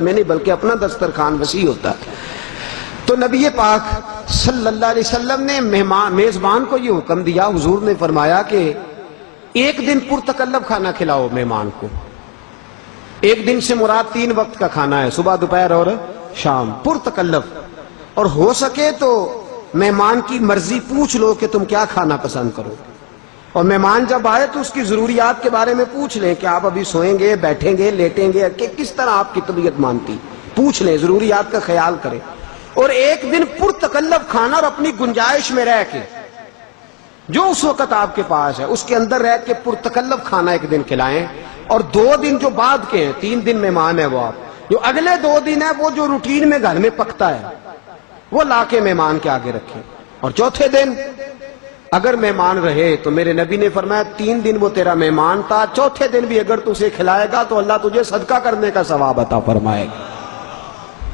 میں نہیں بلکہ اپنا دسترخوان وسیع ہوتا ہے۔ تو نبی پاک صلی اللہ علیہ وسلم نے میزبان کو یہ حکم دیا، حضور نے فرمایا کہ ایک دن پرتکلف کھانا کھلاؤ مہمان کو۔ ایک دن سے مراد 3 وقت کا کھانا ہے، صبح دوپہر اور شام، پرتکلف، اور ہو سکے تو مہمان کی مرضی پوچھ لو کہ تم کیا کھانا پسند کرو، اور مہمان جب آئے تو اس کی ضروریات کے بارے میں پوچھ لیں کہ آپ ابھی سوئیں گے، بیٹھیں گے، لیٹیں گے، کہ کس طرح آپ کی طبیعت مانتی، پوچھ لیں، ضروریات کا خیال کریں، اور ایک دن پرتکلف کھانا اور اپنی گنجائش میں رہ کے جو اس وقت آپ کے پاس ہے اس کے اندر رہ کے پرتکلف کھانا ایک دن کھلائیں، اور 2 دن جو بعد کے ہیں، 3 دن مہمان ہے وہ آپ، جو اگلے 2 دن ہے وہ جو روٹین میں گھر میں پکتا ہے وہ لا کے مہمان کے آگے رکھیں، اور چوتھے دن اگر مہمان رہے تو میرے نبی نے فرمایا 3 دن وہ تیرا مہمان تھا، چوتھے دن بھی اگر تو اسے کھلائے گا تو اللہ تجھے صدقہ کرنے کا ثواب عطا فرمائے گا،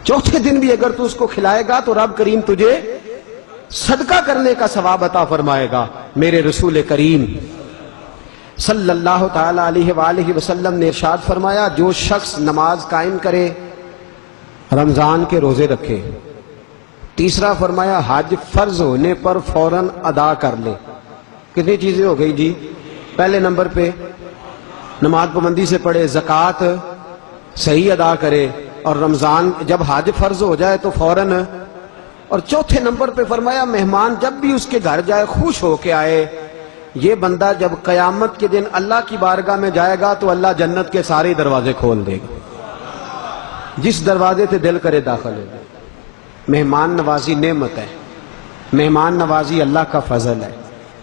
چوتھے دن بھی اگر تو اس کو کھلائے گا تو رب کریم تجھے صدقہ کرنے کا ثواب عطا فرمائے گا۔ میرے رسول کریم صلی اللہ تعالی علیہ وآلہ وسلم نے ارشاد فرمایا، جو شخص نماز قائم کرے، رمضان کے روزے رکھے، تیسرا فرمایا حج فرض ہونے پر فوراً ادا کر لے۔ کتنی چیزیں ہو گئی جی؟ پہلے نمبر پہ نماز پابندی سے پڑھے، زکوٰۃ صحیح ادا کرے، اور رمضان جب حج فرض ہو جائے تو فوراً، اور چوتھے نمبر پہ فرمایا مہمان جب بھی اس کے گھر جائے خوش ہو کے آئے۔ یہ بندہ جب قیامت کے دن اللہ کی بارگاہ میں جائے گا تو اللہ جنت کے سارے دروازے کھول دے گا، جس دروازے سے دل کرے داخل ہو جائے۔ مہمان نوازی نعمت ہے، مہمان نوازی اللہ کا فضل ہے۔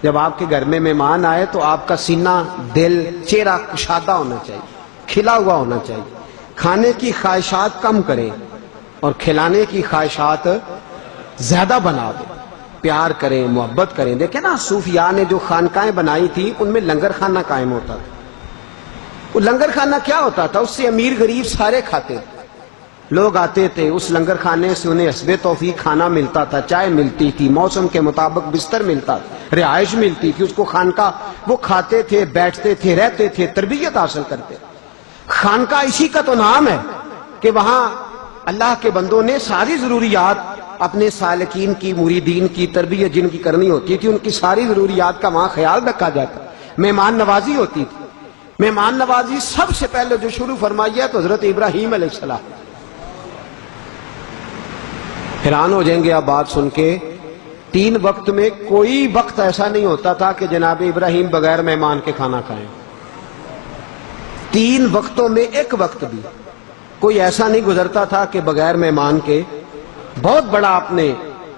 جب آپ کے گھر میں مہمان آئے تو آپ کا سینہ، دل، چہرہ کشادہ ہونا چاہیے، کھلا ہوا ہونا چاہیے۔ کھانے کی خواہشات کم کریں اور کھلانے کی خواہشات زیادہ بنا دیں، پیار کریں، محبت کریں۔ دیکھیں نا، صوفیاء نے جو خانقاہیں بنائی تھی ان میں لنگر خانہ قائم ہوتا تھا۔ وہ لنگر خانہ کیا ہوتا تھا؟ اس سے امیر غریب سارے کھاتے تھے، لوگ آتے تھے، اس لنگر خانے سے انہیں حسب توفیق کھانا ملتا تھا، چائے ملتی تھی، موسم کے مطابق بستر ملتا تھا، رہائش ملتی تھی، اس کو خانقاہ، وہ کھاتے تھے، بیٹھتے تھے، رہتے تھے، تربیت حاصل کرتے۔ خانقاہ اسی کا تو نام ہے کہ وہاں اللہ کے بندوں نے ساری ضروریات اپنے سالکین کی، مریدین کی تربیت جن کی کرنی ہوتی تھی، ان کی ساری ضروریات کا وہاں خیال رکھا جاتا۔ مہمان نوازی ہوتی تھی۔ مہمان نوازی سب سے پہلے جو شروع فرمائی ہے تو حضرت ابراہیم علیہ السلام۔ حیران ہو جائیں گے آپ بات سن کے، 3 وقت میں کوئی وقت ایسا نہیں ہوتا تھا کہ جناب ابراہیم بغیر مہمان کے کھانا کھائیں۔ 3 وقتوں میں ایک وقت بھی کوئی ایسا نہیں گزرتا تھا کہ بغیر مہمان کے۔ بہت بڑا آپ نے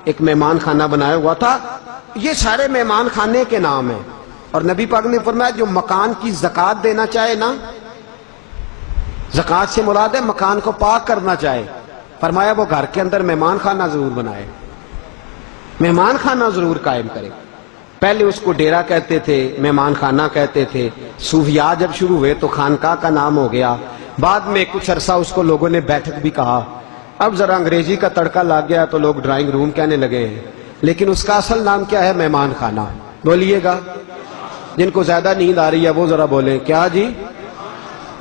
ایک مہمان خانہ بنایا ہوا تھا۔ یہ سارے مہمان خانے کے نام ہیں، اور نبی پاک نے فرمایا جو مکان کی زکوٰۃ دینا چاہے نا، زکوٰۃ سے مراد ہے مکان کو پاک کرنا چاہے، فرمایا وہ گھر کے اندر مہمان خانہ ضرور بنائے، مہمان خانہ ضرور قائم کرے۔ پہلے اس کو ڈیرا کہتے تھے، مہمان خانہ کہتے تھے، صوفیاء جب شروع ہوئے تو خانقاہ کا نام ہو گیا، بعد میں کچھ عرصہ اس کو لوگوں نے بیٹھک بھی کہا، اب ذرا انگریزی کا تڑکا لگ گیا تو لوگ ڈرائنگ روم کہنے لگے ہیں، لیکن اس کا اصل نام کیا ہے؟ مہمان خانہ۔ بولیے گا، جن کو زیادہ نیند آ رہی ہے وہ ذرا بولیں، کیا جی؟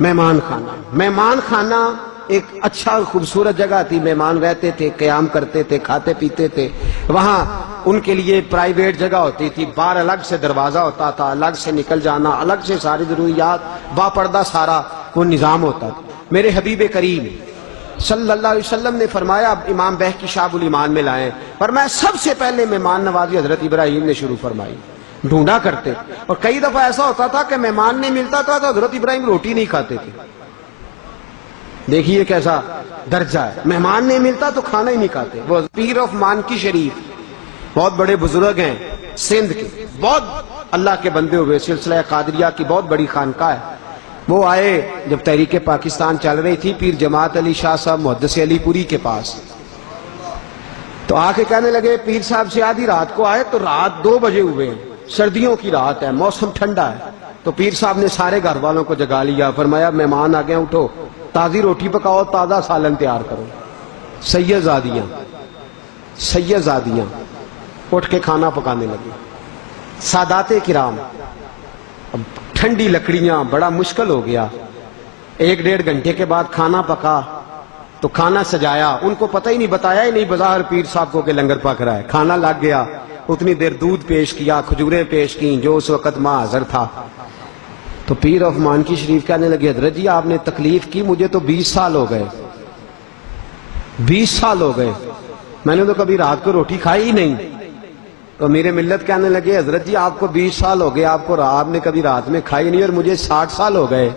مہمان خانہ۔ مہمان خانہ ایک اچھا خوبصورت جگہ تھی، مہمان رہتے تھے، قیام کرتے تھے، کھاتے پیتے تھے، وہاں ان کے لیے پرائیویٹ جگہ ہوتی تھی، باہر الگ سے دروازہ ہوتا تھا، الگ سے نکل جانا، الگ سے ساری ضروریات، با پردہ سارا وہ نظام ہوتا تھا۔ میرے حبیب کریم صلی اللہ علیہ وسلم نے فرمایا، امام بہقی شعب الایمان میں لائیں، فرمایا سب سے پہلے مہمان نوازی حضرت ابراہیم نے شروع فرمائی۔ ڈھونڈا کرتے، اور کئی دفعہ ایسا ہوتا تھا کہ مہمان نہیں ملتا تھا تو حضرت ابراہیم روٹی نہیں کھاتے تھے۔ دیکھیے کیسا درجہ ہے، مہمان نہیں ملتا تو کھانا ہی نہیں کھاتے۔ وہ پیر آف مانکی شریف بہت بڑے بزرگ ہیں سندھ کے، بہت اللہ کے بندے ہوئے، سلسلہ قادریہ کی بہت بڑی خانقاہ ہے۔ وہ آئے جب تحریک پاکستان چل رہی تھی پیر جماعت علی شاہ صاحب محدث علی پوری کے پاس، تو آ کے کہنے لگے پیر صاحب سے آدھی رات کو آئے تو رات 2 بجے ہوئے، سردیوں کی رات ہے، موسم ٹھنڈا ہے۔ تو پیر صاحب نے سارے گھر والوں کو جگا لیا، فرمایا مہمان آ گئے، اٹھو، تازی روٹی پکاؤ، تازہ سالن تیار کرو۔ سیدزادیاں اٹھ کے کھانا پکانے لگی، سادات کرام۔ اب ٹھنڈی لکڑیاں، بڑا مشکل ہو گیا۔ 1-1.5 گھنٹے کے بعد کھانا پکا، تو کھانا سجایا، ان کو پتہ ہی نہیں، بتایا ہی نہیں بظاہر پیر صاحب کو کہ لنگر پک رہا ہے، کھانا لگ گیا، اتنی دیر دودھ پیش کیا، کھجوریں پیش کیں، جو اس وقت ماں حاضر تھا۔ تو پیر آف مانکی شریف کہنے لگے حضرت جی آپ نے تکلیف کی، مجھے تو 20 سال ہو گئے، 20 سال ہو گئے، میں نے تو کبھی رات کو روٹی کھائی ہی نہیں۔ تو میرے ملت کہنے لگے حضرت جی آپ کو 20 سال ہو گئے، آپ نے کبھی رات میں کھائی نہیں، اور مجھے 60 سال ہو گئے،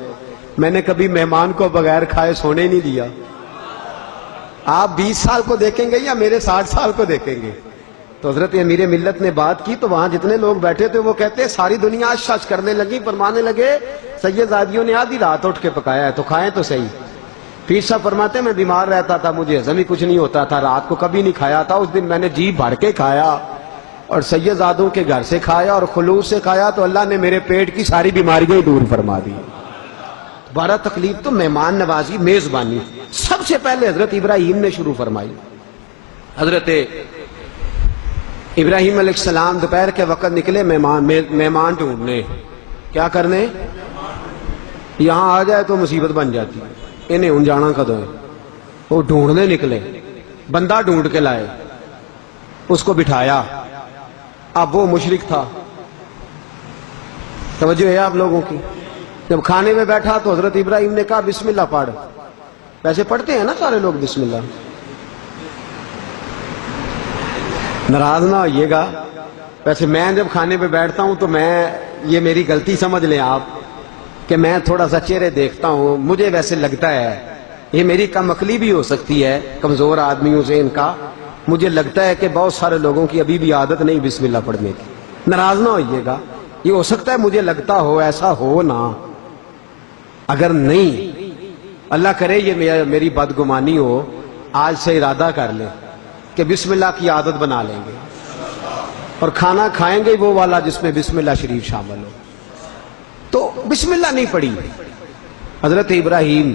میں نے کبھی مہمان کو بغیر کھائے سونے نہیں دیا۔ آپ 20 سال کو دیکھیں گے یا میرے 60 سال کو دیکھیں گے؟ تو حضرت امیر ملت نے بات کی تو وہاں جتنے لوگ بیٹھے تھے وہ کہتے ساری دنیا شش کرنے لگی، فرمانے لگے سید زادیوں نے آدھی رات اٹھ کے پکایا ہے تو کھائیں تو صحیح۔ پیر صاحب فرماتے میں بیمار رہتا تھا، مجھے ہضم ہی کچھ نہیں ہوتا تھا، رات کو کبھی نہیں کھایا تھا، اس دن میں نے جی بھر کے کھایا اور سید زادوں کے گھر سے کھایا اور خلوص سے کھایا تو اللہ نے میرے پیٹ کی ساری بیماریاں ہی دور فرما دی۔ بارہ تکلیف تو مہمان نوازی، میزبانی سب سے پہلے حضرت ابراہیم نے شروع فرمائی۔ حضرت ابراہیم علیہ السلام دوپہر کے وقت نکلے مہمان ڈھونڈنے، کیا کرنے؟ یہاں آ جائے تو مصیبت بن جاتی ہے، انہیں ان جانا کدو ہے، وہ ڈھونڈنے نکلے، بندہ ڈھونڈ کے لائے، اس کو بٹھایا، اب وہ مشرک تھا، توجہ ہے آپ لوگوں کی؟ جب کھانے میں بیٹھا تو حضرت ابراہیم نے کہا بسم اللہ پڑھ، ویسے پڑھتے ہیں نا سارے لوگ بسم اللہ، ناراض نہ ہوئیے گا، ویسے میں جب کھانے پہ بیٹھتا ہوں تو یہ میری غلطی سمجھ لیں آپ کہ میں تھوڑا سا چہرے دیکھتا ہوں، مجھے ویسے لگتا ہے، یہ میری کم عقلی بھی ہو سکتی ہے کمزور آدمیوں سے ان کا، مجھے لگتا ہے کہ بہت سارے لوگوں کی ابھی بھی عادت نہیں بسم اللہ پڑھنے کی، ناراض نہ ہوئیے گا، یہ ہو سکتا ہے مجھے لگتا ہو، ایسا ہو نہ، اگر نہیں اللہ کرے یہ میری بدگمانی ہو، آج سے ارادہ کر لیں کہ بسم اللہ کی عادت بنا لیں گے اور کھانا کھائیں گے وہ والا جس میں بسم اللہ شریف شامل ہو۔ تو بسم اللہ نہیں پڑھی حضرت ابراہیم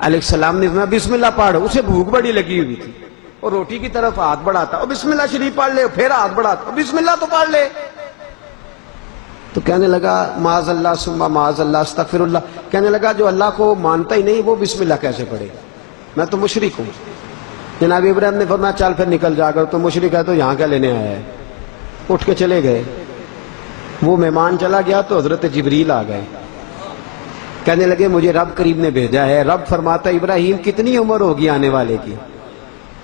علیہ السلام نے بسم اللہ پڑھ، اسے بھوک بڑی لگی ہوئی تھی اور روٹی کی طرف ہاتھ بڑھاتا، اور بسم اللہ شریف پڑھ لے، پھر ہاتھ بڑھاتا، بسم اللہ تو پڑھ لے، تو کہنے لگا معاذ اللہ ثم معاذ اللہ استغفر اللہ، کہنے لگا جو اللہ کو مانتا ہی نہیں وہ بسم اللہ کیسے پڑھے، میں تو مشرک ہوں۔ جناب ابراہیم نے فرمایا چل پھر نکل جا کر، تو مشرک ہے تو یہاں کیا لینے آیا ہے، اٹھ کے چلے گئے۔ وہ مہمان چلا گیا تو حضرت جبریل آ گئے، کہنے لگے مجھے رب کریم نے بھیجا ہے۔ رب فرماتا ابراہیم کتنی عمر ہوگی آنے والے کی؟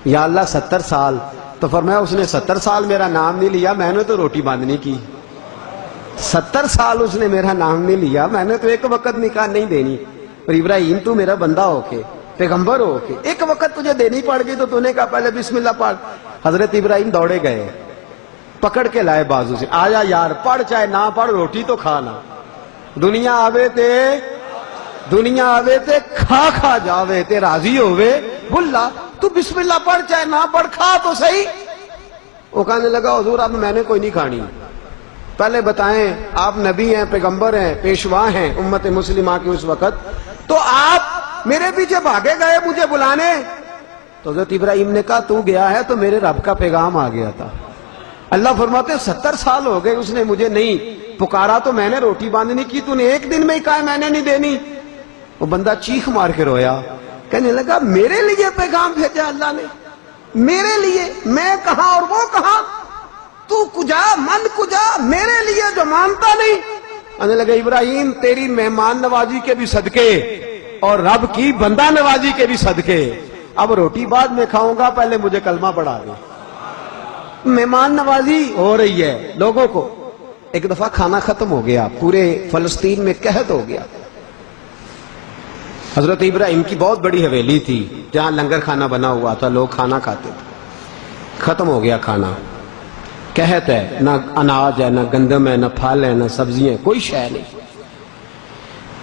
یا اللہ 70 سال۔ تو فرمایا اس نے 70 سال میرا نام نہیں لیا، میں نے تو روٹی باندھنی کی، 70 سال اس نے میرا نام نہیں لیا، میں نے تو ایک وقت نکاح نہیں دینی، اور ابراہیم تو میرا بندہ ہو کے پیغمبر ہو کے ایک وقت تجھے دینی پڑ گئی، تو تو نے کہا پہلے بسم اللہ پڑھ۔ حضرت ابراہیم دوڑے گئے، پکڑ کے لائے بازو سے، آیا یار پڑھ چاہے نہ پڑھ روٹی تو کھانا، دنیا آوے تے کھا کھا جاوے تے راضی ہوئے بھلا، تو بسم اللہ پڑھ چاہے نہ پڑھ کھا تو صحیح۔ وہ کہنے لگا حضور اب میں نے کوئی نہیں کھانی، پہلے بتائیں آپ نبی ہیں، پیغمبر ہیں، پیشوا ہیں امت مسلمہ کے اس وقت، تو آپ میرے پیچھے بھاگے گئے مجھے بلانے؟ تو حضرت ابراہیم نے کہا تو گیا ہے تو میرے رب کا پیغام آ گیا تھا۔ اللہ فرماتے 70 سال ہو گئے اس نے مجھے نہیں پکارا، تو میں نے روٹی باندھنی کی، تو نے ایک دن میں ہی کہا میں نے نہیں دینی۔ وہ بندہ چیخ مار کے رویا، کہنے لگا میرے لیے پیغام بھیجا اللہ نے، میرے لیے، میں کہاں اور وہ کہاں، تو کجا من کجا، میرے لیے جو مانتا نہیں۔ کہنے لگا ابراہیم تیری مہمان نوازی کے بھی صدقے اور رب کی بندہ نوازی کے بھی صدقے، اب روٹی بعد میں کھاؤں گا، پہلے مجھے کلمہ پڑھا دے۔ مہمان نوازی ہو رہی ہے لوگوں کو۔ ایک دفعہ کھانا ختم ہو گیا، پورے فلسطین میں قحط ہو گیا۔ حضرت ابراہیم کی بہت بڑی حویلی تھی جہاں لنگر کھانا بنا ہوا تھا، لوگ کھانا کھاتے تھے، ختم ہو گیا کھانا، قحط ہے، نہ اناج ہے، نہ گندم ہے، نہ پھل ہے، نہ سبزی ہے، کوئی شے نہیں۔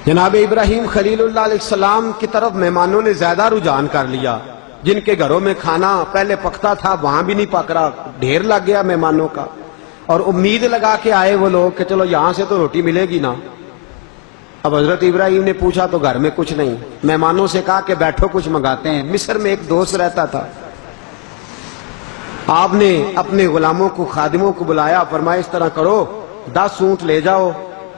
جناب ابراہیم خلیل اللہ علیہ السلام کی طرف مہمانوں نے زیادہ رجحان کر لیا، جن کے گھروں میں کھانا پہلے پکتا تھا وہاں بھی نہیں پک رہا، ڈھیر لگ گیا مہمانوں کا، اور امید لگا کے آئے وہ لوگ کہ چلو یہاں سے تو روٹی ملے گی نا۔ اب حضرت ابراہیم نے پوچھا تو گھر میں کچھ نہیں، مہمانوں سے کہا کہ بیٹھو کچھ منگاتے ہیں۔ مصر میں ایک دوست رہتا تھا، آپ نے اپنے غلاموں کو، خادموں کو بلایا، فرمایا اس طرح کرو 10 اونٹ لے جاؤ،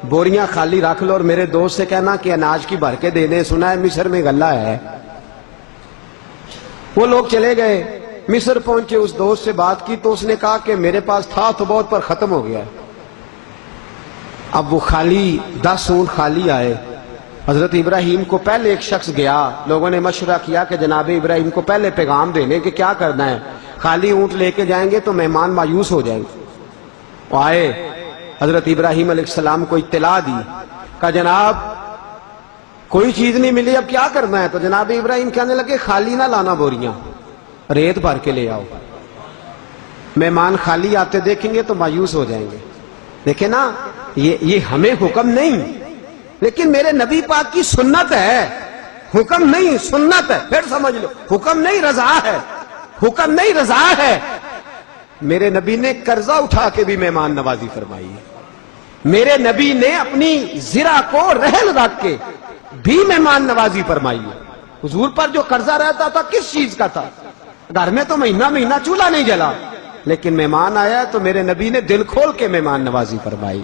بوریاں خالی رکھ لو، اور میرے دوست سے کہنا کہ اناج کی بھر کے دے دیں، سنا ہے مصر میں غلہ ہے۔ وہ لوگ چلے گئے، مصر پہنچے، اس دوست سے بات کی تو اس نے کہا کہ میرے پاس تھا تو بہت پر ختم ہو گیا ہے۔ اب وہ خالی 10 اونٹ خالی آئے۔ حضرت ابراہیم کو پہلے ایک شخص گیا، لوگوں نے مشورہ کیا کہ جناب ابراہیم کو پہلے پیغام دینے کہ کیا کرنا ہے، خالی اونٹ لے کے جائیں گے تو مہمان مایوس ہو جائیں گے۔ وہ آئے، حضرت ابراہیم علیہ السلام کو اطلاع دی، کہا جناب کوئی چیز نہیں ملی، اب کیا کرنا ہے؟ تو جناب ابراہیم کہنے لگے خالی نہ لانا بوریاں، ریت بھر کے لے آؤ، مہمان خالی آتے دیکھیں گے تو مایوس ہو جائیں گے۔ دیکھیں نا، یہ ہمیں حکم نہیں، لیکن میرے نبی پاک کی سنت ہے، حکم نہیں سنت ہے، پھر سمجھ لو، حکم نہیں رضا ہے، حکم نہیں رضا ہے۔ میرے نبی نے قرضہ اٹھا کے بھی مہمان نوازی فرمائی ہے، میرے نبی نے اپنی زرہ کو رہن رکھ کے بھی مہمان نوازی فرمائی ہے۔ حضور پر جو قرضہ رہتا تھا کس چیز کا تھا؟ گھر میں تو مہینہ مہینہ چولہا نہیں جلا، لیکن مہمان آیا تو میرے نبی نے دل کھول کے مہمان نوازی فرمائی،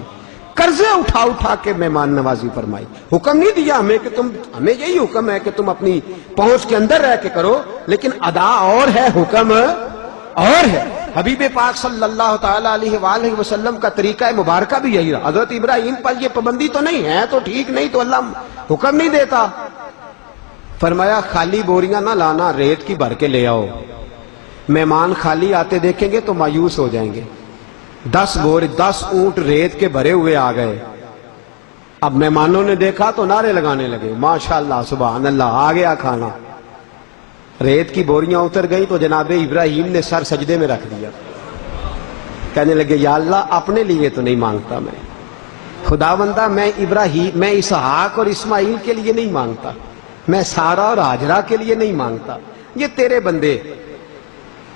قرضے اٹھا اٹھا کے مہمان نوازی فرمائی۔ حکم نہیں دیا ہمیں کہ ہمیں یہی حکم ہے کہ تم اپنی پہنچ کے اندر رہ کے کرو، لیکن ادا اور ہے، حکم اور ہے۔ حبیب پاک صلی اللہ تعالی علیہ وآلہ وسلم کا طریقہ مبارکہ بھی یہی رہا۔ حضرت ابراہیم پر یہ پابندی تو نہیں ہے تو ٹھیک، نہیں تو اللہ حکم نہیں دیتا۔ فرمایا خالی بوریاں نہ لانا، ریت کی بھر کے لے آؤ، مہمان خالی آتے دیکھیں گے تو مایوس ہو جائیں گے۔ 10 اونٹ ریت کے بھرے ہوئے آ گئے۔ اب مہمانوں نے دیکھا تو نعرے لگانے لگے، ماشاءاللہ سبحان اللہ، آ گیا کھانا۔ ریت کی بوریاں اتر گئی تو جناب ابراہیم نے سر سجدے میں رکھ دیا، کہنے لگے یا اللہ اپنے لیے تو نہیں مانگتا میں، خداوندہ میں اسحاق اور اسماعیل کے لیے نہیں مانگتا، میں سارا اور ہاجرہ کے لیے نہیں مانگتا، یہ تیرے بندے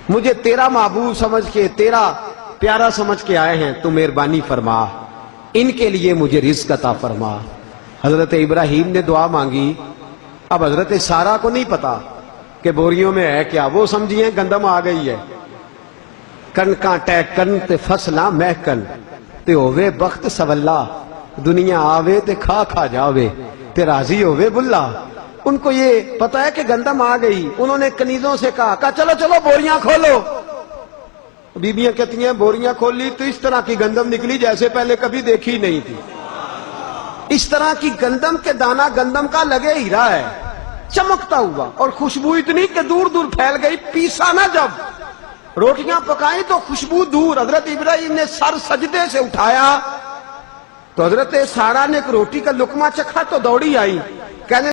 مجھے تیرا محبوب سمجھ کے، تیرا پیارا سمجھ کے آئے ہیں، تو مہربانی فرما ان کے لیے مجھے رزق عطا فرما۔ حضرت ابراہیم نے دعا مانگی۔ اب حضرت سارا کو نہیں پتا کہ بوریوں میں ہے کیا، وہ سمجھیے گندم آ گئی ہے۔ کن کانٹے کن تے فصلاں محکن تے ہووے بخت سولا، دنیا آوے تے کھا کھا جاوے تے راضی ہووے بلا۔ ان کو یہ پتا ہے کہ گندم آ گئی، انہوں نے کنیزوں سے کہا چلو چلو بوریاں کھولو۔ بیبیاں کہتی ہیں بوریاں کھولی تو اس طرح کی گندم نکلی جیسے پہلے کبھی دیکھی نہیں تھی، اس طرح کی گندم کے دانہ گندم کا لگے ہیرا ہے، چمکتا ہوا، اور خوشبو اتنی کہ دور دور پھیل گئی۔ پیسا نہ جب روٹیاں پکائیں تو خوشبو دور۔ حضرت ابراہیم نے سر سجدے سے اٹھایا تو حضرت سارا نے ایک روٹی کا لقمہ چکھا تو دوڑی آئی، کہنے